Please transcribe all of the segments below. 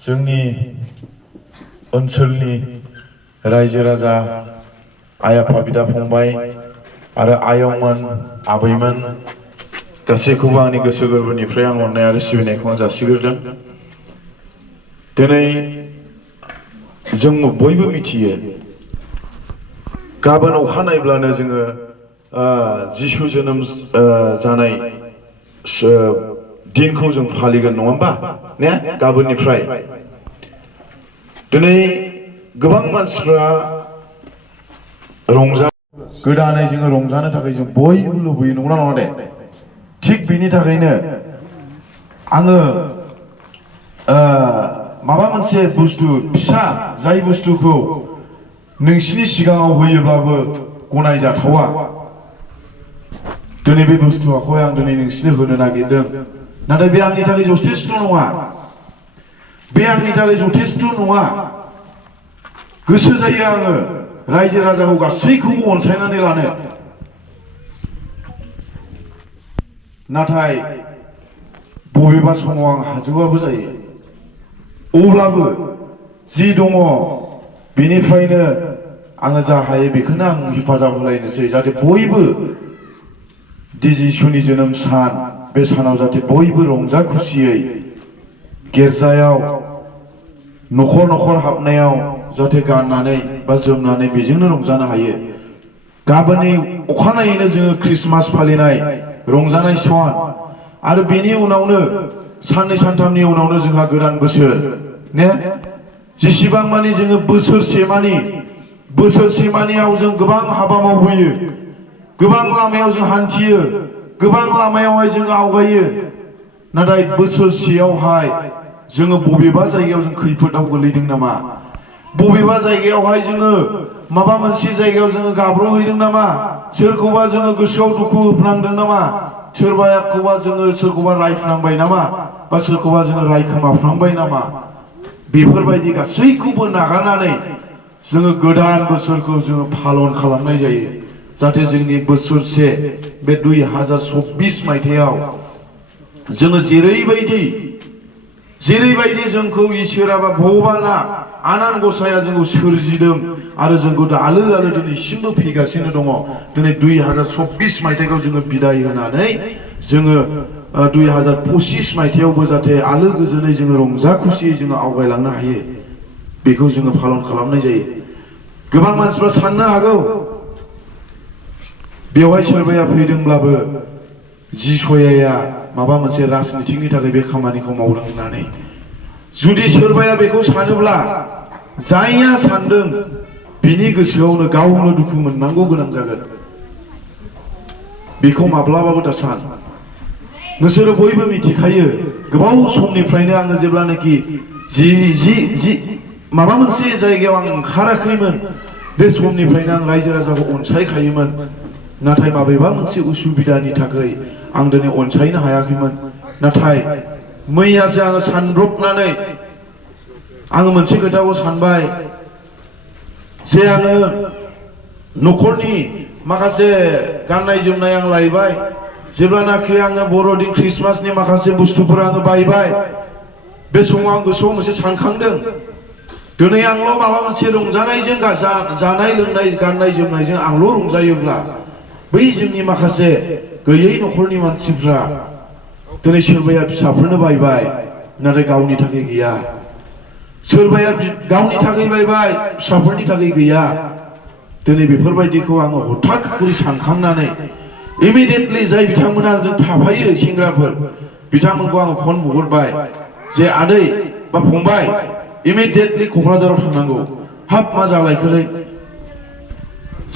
जोंनि ओनसोलनि रायजो राजा आइ आफा बिदा फंबाय आरो आयंमोन आबैमोन गासैखौबो आंनि गोसो गोरबोनिफ्राय आं अननाय आरो सिबिनायखौ आं जासिग्रोदों। दिनै जों बयबो मिथियो गाबोन अखानायब्लानो जोङो जिसु जोनोम जानाय दिनखौ जों फालिगोन नङा होमबा ने गाबोननिफ्राय। दिनै गोबां मानसिफ्रा गोदानै जोङो रंजानो थाखाय जों बयबो लुबैयो नंगौना नङा दे। थिग बेनि थाखायनो आङो माबा मोनसे बुस्थु फिसा जाय बुस्थुखौ नोंसिनि सिगाङाव होयोब्लाबो गनायजाथावा दिनै बे बुस्थुखौ आं दिनै नोंसिनो होनो नागिरदों। नाथाय बे आंनि थाखाय जथेस्थ' नङा, बे आंनि थाखाय जथेस्थ' नङा। गोसो जायो आङो रायजो राजाखौ गासैखौबो अनसायनानै लानो, नाथाय बबेबा समाव आं हाजोबाबो जायो। अब्लाबो जि दङ बेनिफ्रायनो आङो जा हायो बेखौनो आं हेफाजाब होलायनोसै, जाहाथे बयबो जिसुनि जोनोम सान बे सानाव जाहाथे बयबो रंजा खुसियै गिर्जायाव न'खर न'खर हाबनायाव जाहाथे गाननानै बा जोमनानै बेजोंनो रंजानो हायो। गाबोननि अखानायैनो जोङो ख्रिस्टमास फालिनाय रंजानाय सान आरो बेनि उनावनो साननै सानथामनि उनावनो जोंहा गोदान बोसोर ने। जेसेबां मानि जोङो बोसोरसेमानियाव जों गोबां हाबा मावबोयो, गोबां लामायाव जों हान्थियो, गोबां लामायावहाय जों आवगायो। नाथाय बोसोरसेयावहाय जोङो बबेबा जायगायाव जों खैफोदाव गोलैदों नामा, बबेबा जायगायावहाय जोङो माबा मोनसे जायगायाव जोङो गाब्र'हैदों नामा, सोरखौबा जोङो गोसोआव दुखु होफ्लांदों नामा, सोरखौबा रायफ्लांबाय नामा, बा सोरखौबा जोङो रायखोमाफ्लांबाय नामा, बेफोरबायदि गासैखौबो नागारनानै जोङो गोदान बोसोरखौ जोङो पालन खालामनाय जायो। जाहाथे जोंनि बोसोरसे बे 2024 मायथाइयाव जोङो जेरैबायदि जोंखौ इसोरा बा भगबाना आनान गसाया जोंखौ सोरजिदों आरो जोंखौ आलो आलो दिनैसिमबो फैगासिनो दङ। दिनै 2024 मायथाइखौ जोङो बिदाय होनानै जोङो 2025 मायथाइयावबो जाहाथे आलो गोजोनै जोङो रंजा खुसियै जोङो आवगायलांनो हायो, बेखौ जोङो पालन खालामनाय जायो। गोबां मानसिफ्रा साननो हागौ बेवहाय सोरबाया फैदोंब्लाबो जिसयाया माबा मोनसे राजनितिकनि थाखाय बे खामानिखौ मावदों होननानै। जुदि सोरबाया बेखौ सानोब्ला जायया सानदों बिनि गोसोआवनो गावनो दुखु मोननांगौ गोनां जागोन। बेखौ माब्लाबाबो दा सान। नोंसोरो बयबो मिथिखायो गोबाव समनिफ्रायनो आङो जेब्लानाखि माबा मोनसे जायगायाव आं ओंखाराखैमोन बे समनिफ्रायनो आं रायजो राजाखौ अनसायखायोमोन। नाथाय माबेबा मोनसे उसुबिदानि थाखाय आं दिनै अनसायनो हायाखैमोन। नाथाय मैयासो आङो सानब्रबनानै आङो मोनसे खोथाखौ सानबाय जे आङो न'खरनि माखासे गाननाय जोमनाय आं लायबाय। जेब्लानाखि आङो बर'दिन ख्रिस्टमासनि माखासे बुस्थुफोर आङो बायबाय, बे समाव आं गोसोआव मोनसे सानखांदों, दिनै आंल' माबा मोनसे रंजानायजों जानाय लोंनाय गाननाय जोमनायजों आंल' रंजायोब्ला बै जोंनि माखासे गैयै न'खरनि मानसिफ्रा दिनै सोरबाया फिसाफोरनो बायबाय नाथाय गावनि थाखाय गैया, सोरबाया गावनि थाखाय बायबाय फिसाफोरनि थाखाय गैया। दिनै बेफोरबायदिखौ आङो हठात करि सानखांनानै इमिडियेटलि जाय बिथांमोना आंजों थाफायो सेंग्राफोर, बिथांमोनखौ आङो फन बुहरबाय जे आदै बा फंबाय इमिडियेटलि क'क्राझाराव थांनांगौ। हाब मा जालायखोलै,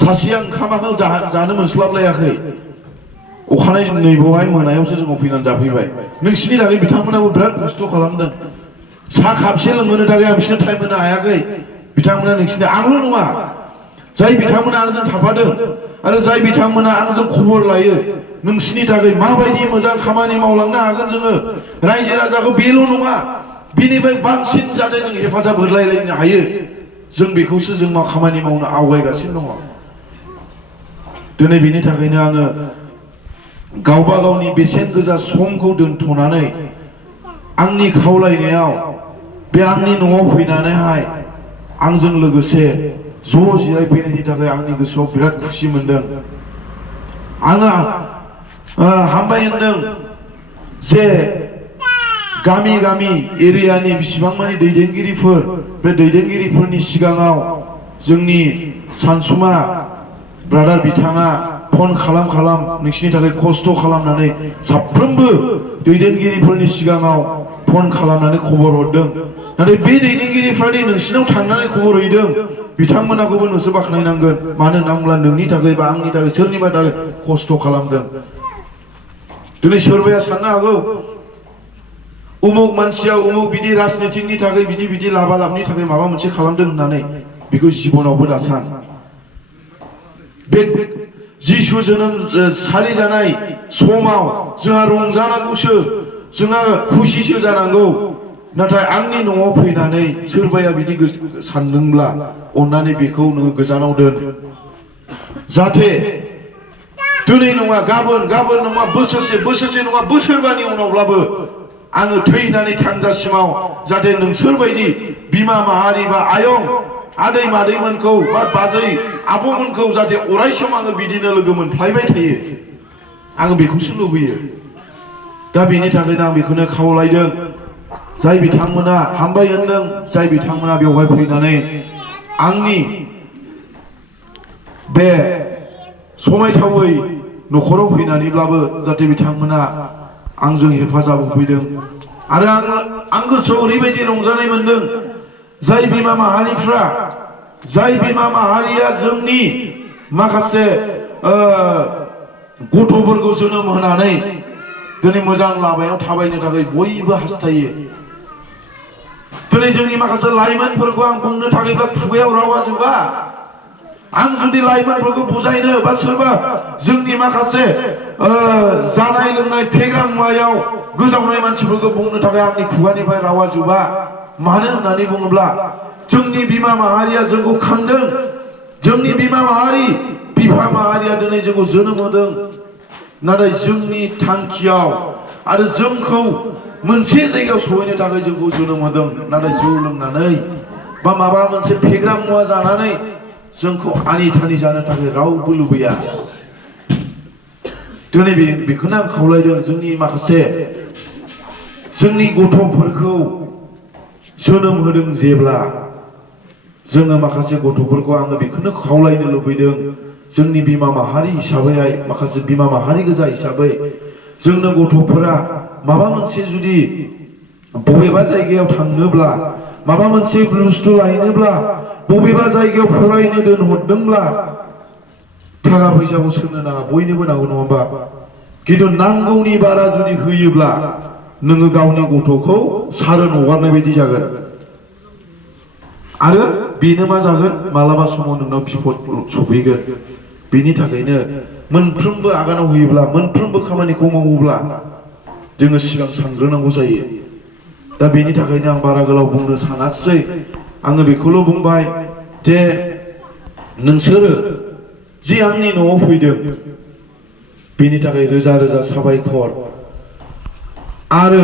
सासेया ओंखामाखौ जानो मोनस्लाबलायाखै, अखानायै नैबावहाय मोनायावसो जोङो फैनानै जाफैबाय। नोंसिनि थाखाय बिथांमोनाबो बिराद खस्थ' खालामदों, साहा कापसे लोंहोनो थाखाय आं बिसोरनो टाइम होनो हायाखै। बिथांमोना नोंसिनि आंल' नङा, जाय बिथांमोना आंजों थाफादों आरो जाय बिथांमोना आंजों खबर लायो, नोंसिनि थाखाय माबायदि मोजां खामानि मावलांनो हागोन जोङो रायजो राजाखौ, बेल' नङा बिनिफ्राय बांसिन जाहाथे जों हेफाजाब होलायलायनो हायो, जों बेखौसो जों खामानि मावनो आवगायगासिनो दङ। दिनै बेनि थाखायनो आङो गावबा गावनि बेसेन गोसा समखौ दोनथ'नानै आंनि खावलायनायाव बे आंनि न'आव फैनानैहाय आंजों लोगोसे ज' जिरायफैनायनि थाखाय आंनि गोसोआव बिराद खुसि मोनदों। आङो हामबाय होनदों जे गामि गामि एरियानि बिसिबां मानि दैदेनगिरिफोर, बे दैदेनगिरिफोरनि सिगाङाव जोंनि सानसुमा ब्रादार बिथाङा फन खालाम नोंसिनि थाखाय खस्थ' खालामनानै साफ्रोमबो दैदेनगिरिफोरनि सिगाङाव फन खालामनानै खबर हरदों। नाथाय बे दैदेनगिरिफ्रादि नोंसिनाव थांनानै खबर हैदों, बिथांमोनाखौबो नोंसोर बाख्नायनांगोन। मानो होनना बुङोब्ला नोंनि थाखाय बा आंनि थाखाय सोरनिबा थाखाय खस्थ' खालामदों। दिनै सोरबाया साननो हागौ उमुक मानसिया उमुक बिदि राजनितिकनि थाखाय बिदि लाबा-लाबनि थाखाय माबा मोनसे खालामदों होननानै। बेखौ जिबनावबो दासान। बे जिसु जोनोम सारि जानाय समाव जोंहा रंजानांगौसो, जोंहा खुसिसो जानांगौ। नाथाय आंनि न'आव फैनानै सोरबाया बिदि सानदोंब्ला अन्नानै बेखौ नोङो गोजानाव दोन। जाहाथे दिनै नङा गाबोन नङा बोसोरसे नङा बोसोरबानि उनावब्लाबो आङो थैनानै थांजासिमाव जाहाथे नोंसोरबायदि बिमा माहारि बा आयं आदै मादैमोनखौ बा बाजै आब'मोनखौ जाहाथे अरायसम आङो बिदिनो लोगो मोनफ्लायबाय थायो, आङो बेखौसो लुबैयो। दा बेनि थाखायनो आं बेखौनो खावलायदों, जाय बिथांमोना हामबाय होनदों, जाय बिथांमोना बेवहाय फैनानै आंनि बे समायथावै न'खराव फैनानैब्लाबो जाहाथे बिथांमोना आंजों हेफाजाब होफैदों। आरो आं गोसोआव ओरैबायदि रंजानाय मोनदों, जाय बिमा माहारिया जोंनि माखासे गथ'फोरखौ जोनोम होनानै दिनै मोजां लामायाव थाबायनो थाखाय बयबो हास्थायो। दिनै जोंनि माखासे लाइमोनफोरखौ आं बुंनो थाखायब्ला खुगायाव रावा जोबा। आं जुदि लाइमोनफोरखौ बुजायनो बा सोरबा जोंनि माखासे जानाय लोंनाय फेग्रा मुवायाव गोजावनाय मानसिफोरखौ बुंनो थाखाय आंनि खुगानिफ्राय रावा जोबा। मानो होननानै बुङोब्ला जोंनि बिमा माहारिया जोंखौ खांदों, जोंनि बिमा माहारिया दिनै जोंखौ जोनोम होदों। नाथाय जोंनि थांखियाव आरो जोंखौ मोनसे जायगायाव सहैनो थाखाय जोंखौ जोनोम होदों। नाथाय जौ लोंनानै बा माबा मोनसे फेग्रा मुवा जानानै जोंखौ आनि थानि जानो थाखाय रावबो लुबैया। दिनै बेखौनो आं खावलायदों, जोंनि माखासे जोंनि गथ'फोरखौ जोनोम होदों जेब्ला जोङो माखासे गथ'फोरखौ आङो बेखौनो खावलायनो लुबैदों, जोंनि बिमा माहारि हिसाबैहाय माखासे बिमा माहारि गोजा हिसाबै जोंनो गथ'फोरा माबा मोनसे जुदि बबेबा जायगायाव थांनोब्ला, माबा मोनसे बुस्थु लायनोब्ला, बबेबा जायगायाव फरायनो दोनहरदोंब्ला थाखा फैसाखौ सोंनो नाङा, बयनोबो नांगौ नङा होमबा? खिन्थु नांगौनि बारा जुदि होयोब्ला नोङो गावनि गथ'खौ सारोन हगारनाय बायदि जागोन। आरो बेनो मा जागोन, मालाबा समाव नोंनाव बिपद सफैगोन। बेनि थाखायनो मोनफ्रोमबो आगानाव होयोब्ला, मोनफ्रोमबो खामानिखौ मावोब्ला जोङो सिगां सानग्रोनांगौ जायो। दा बेनि थाखायनो आं बारा गोलाव बुंनो सानाखिसै। आङो बेखौल' बुंबाय जे नोंसोरो जि आंनि न'आव फैदों बेनि थाखाय रोजा रोजा साबायखर। आरो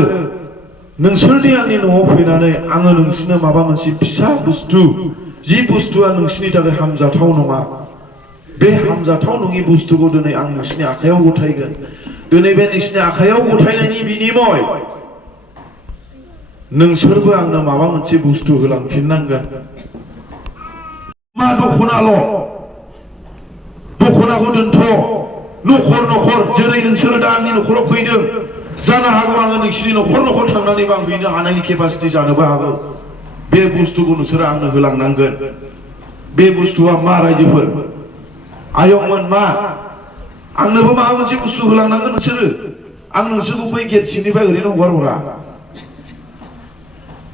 नोंसोरनि आंनि न'आव फैनानै आङो नोंसिनो माबा मोनसे फिसा बुस्थु, जि बुस्थुआ नोंसिनि थाखाय हामजाथाव नङा, बे हामजाथाव नङि बुस्थुखौ दिनै आं नोंसिनि आखायाव गथायगोन। दिनै बे नोंसिनि आखायाव गथायनायनि बिनिमय नोंसोरबो आंनो माबा मोनसे बुस्थु होलांफिननांगोन। मा दख'नाखौ दोनथ', न'खर जेरै नोंसोरो दा आंनि न'खराव फैदों, जानो हागौ आङो नोंसिनि न'खर थांनानैबो आं हैनो हानायनि केपासिटि जानोबो हागौ। बे बुस्थुखौ नोंसोरो आंनो होलांनांगोन। बे बुस्थुआ मा रायजोफोर आयंमोन, मा आंनोबो माबा मोनसे बुस्थु होलांनांगोन नोंसोरो। आं नोंसोरखौ बै गेट सिंनिफ्राय ओरैनो हरा।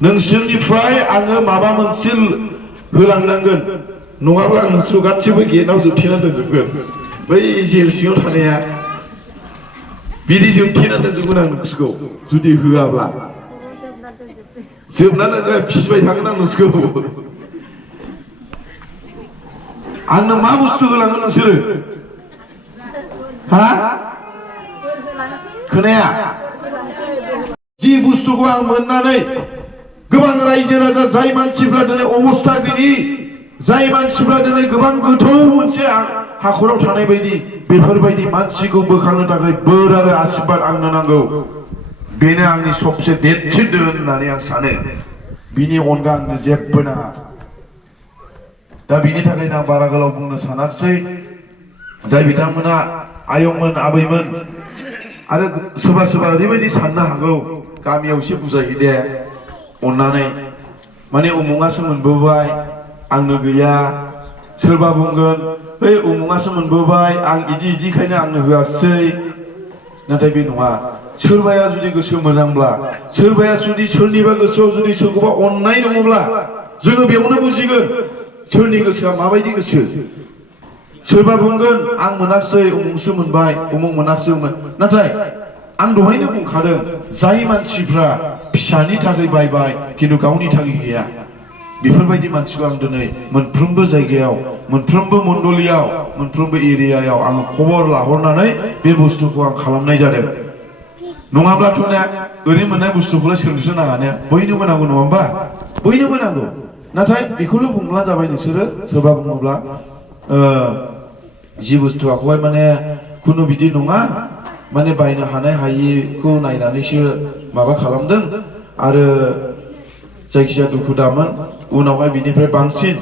नोंसोरनिफ्राय आङो माबा मोनसे होलांनांगोन, नङाब्ला आं नोंसोरखौ गासिबो गेटआव जोबथेना दोनजोबगोन। बै जेल सिङाव थानाया बिदि जोबथेना दोनजोबगोन आं नोंसोरखौ जुदि होआब्ला। जोबनानै फिसिबाय थागोन आं नोंसोरखौ। आंनो मा बुस्थु होलांगोन नोंसोरो? हा? खोनाया? जि बुस्थुखौ आं मोननानै गोबां रायजो राजा जाय मानसिफ्रा दिनै अबस्था गैयि जाय मानसिफ्रा दिनै गोबां गोथौ मोनसे हाखराव थानाय बायदि बेफोरबायदि मानसिखौ बोखांनो थाखाय बोर आरो आशीर्बाद आंनो नांगौ बेनो आंनि सबसे देरसिन दोहोन होननानै आं सानो बिनि अनगा आंनो जेबो नाङा दा बिनि थाखायनो आं बारा गोलाव बुंनो सानाखिसै जाय बिथांमोना आयंमोन आबैमोन आरो सोरबा सोरबा ओरैबायदि साननो हागौ गामियाव एसे बुजायो दे अन्नानै माने उमुगासो मोनबोबाय आंनो गैया सोरबा बुंगोन हे उमुगासो मोनबोबाय आं इदिखायनो आंनो होआसै नाथाय बे नङा सोरबाया जुदि गोसो मोजांब्ला सोरबाया जुदि सोरनिबा गोसोआव जुदि सोरखौबा अननाय दङब्ला जोङो बेयावनो बुजिगोन सोरनि गोसोआ माबायदि गोसो सोरबा बुंगोन आं मोनासै उमुगसो मोनबाय उमुग मोनासै नाथाय आं दहायनो बुंखादों जाय मानसिफ्रा फिसानि थाखाय बायबाय खिन्थु गावनि थाखाय गैया बेफोरबायदि मानसिखौ आं दिनै मोनफ्रोमबो जायगायाव मोनफ्रोमबो मण्डलियाव मोनफ्रोमबो एरियायाव आं खबर लाहरनानै बे बुस्थुखौ आं खालामनाय जादों नङाब्लाथ' ना ओरै मोननाय बुस्थुखौलाय सोंनो नाङा ने बयनोबो नांगौ नङा होमबा बयनोबो नांगौ नाथाय बेखौल' बुंब्ला जाबाय नोंसोरो सोरबा बुङोब्ला जि बुस्थुआखौहाय माने खुनु बिदि नङा माने बायनो हानाय हायिखौ नायनानैसो माबा खालामदों आरो जायखिया दुखु दामोन उनावहाय बिनिफ्राय बांसिन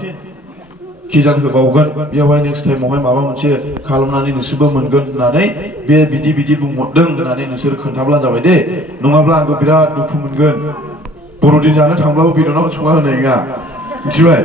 खिजान होबावगोन बेयावहाय नेक्स्ट टाइमावहाय माबा मोनसे खालामनानै नोंसोरबो मोनगोन होननानै बे बिदि बुंहरदों होननानै नोंसोर खोन्थाब्लानो जाबाय दे नङाब्ला आंबो बिराद दुखु मोनगोन बर'दिन जानो थांब्लाबो बेदरनाव संना होनाय नङा मिथिबाय